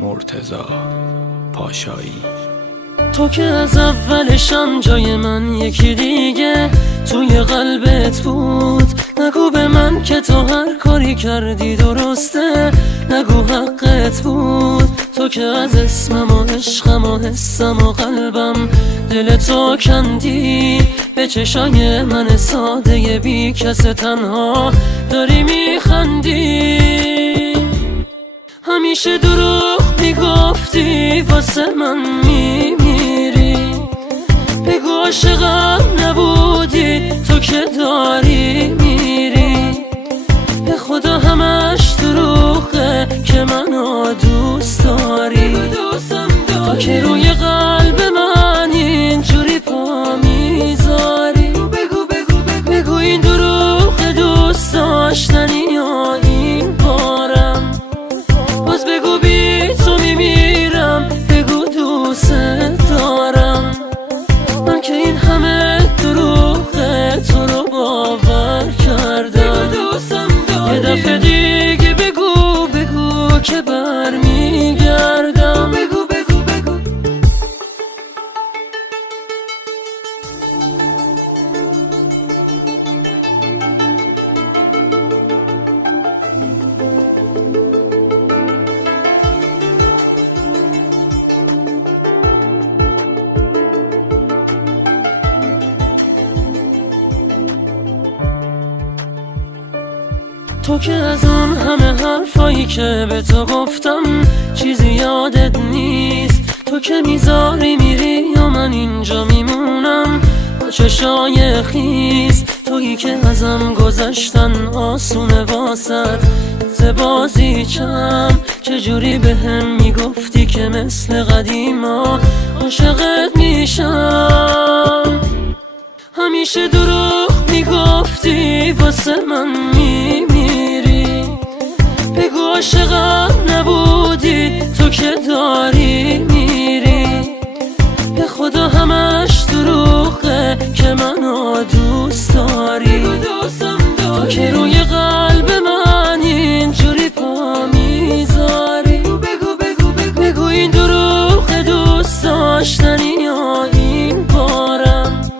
مرتضی پاشایی. تو که از اولشم جای من یکی دیگه توی قلبت بود. نگو به من که تو هر کاری کردی درسته، نگو حقت بود. تو که از اسمم و عشقم و حسم و قلبم دل تو کندی. به چشای من ساده بی کس تنها داری میخندی. همیشه دروغ میگفتی واسه من میمیری. بگو عاشقم نبودی تو که داری میری. به خدا همش دروغه که منو دوست داری. تو که روی قلب من اینجوری پا میذاری. بگو این دروغ دوست داشتنی یا این بارم. باز بگو بی تو میمیرم. بگو دوست دارم. من که این همه دروغه تو رو باور کردم. یه دفعه دیگه بگو که برمیگردم. تو که از اون همه حرفایی که به تو گفتم چیزی یادت نیست. تو که میذاری میری یا من اینجا میمونم با چشای خیس. تویی که ازم گذشتن آسونه واسد زبازی چم. چجوری به هم میگفتی که مثل قدیما عاشقت میشم. همیشه دروغ میگفتی واسه من میمیری. بگو عاشقم نبودی تو که داری میری. به خدا همش دروغه که منو دوست داری. تو که روی قلب من اینجوری پا میذاری. بگو این دروغ دوست داشتنی یا این بارم.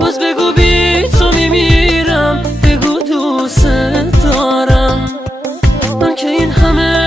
باز بگو بی تو میمیرم. بگو دوست دارم. من که این همه